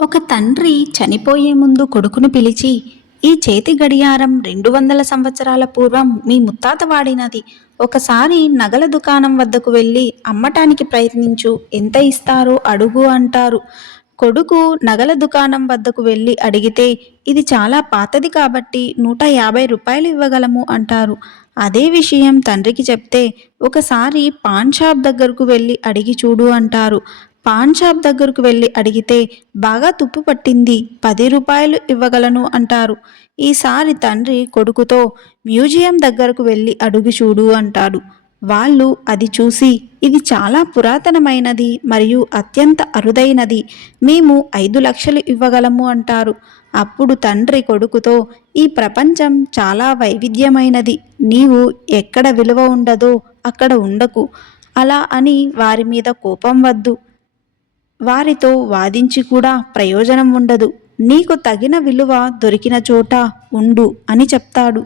ఒక తండ్రి చనిపోయే ముందు కొడుకును పిలిచి, "ఈ చేతి గడియారం 200 సంవత్సరాల పూర్వం మీ ముత్తాత వాడినది. ఒకసారి నగల దుకాణం వద్దకు వెళ్ళి అమ్మటానికి ప్రయత్నించు. ఎంత ఇస్తారో అడుగు" అంటారు. కొడుకు నగల దుకాణం వద్దకు వెళ్ళి అడిగితే, "ఇది చాలా పాతది కాబట్టి రూ. 150 ఇవ్వగలము" అంటారు. అదే విషయం తండ్రికి చెప్తే, "ఒకసారి పాన్ షాప్ దగ్గరకు వెళ్ళి అడిగి చూడు" అంటారు. పాన్ షాప్ దగ్గరకు వెళ్ళి అడిగితే, "బాగా తుప్పు పట్టింది, రూ. 10 ఇవ్వగలను" అంటారు. ఈసారి తండ్రి కొడుకుతో, "మ్యూజియం దగ్గరకు వెళ్ళి అడుగు చూడు" అంటాడు. వాళ్ళు అది చూసి, "ఇది చాలా పురాతనమైనది మరియు అత్యంత అరుదైనది, మేము 5 లక్షలు ఇవ్వగలము" అంటారు. అప్పుడు తండ్రి కొడుకుతో, "ఈ ప్రపంచం చాలా వైవిధ్యమైనది, నీవు ఎక్కడ విలువ ఉండదో అక్కడ ఉండకు. అలా అని వారి మీద కోపం వద్దు. వారితో వాదించి కూడా ప్రయోజనం ఉండదు. నీకు తగిన విలువ దొరికిన చోట ఉండు" అని చెప్తాడు.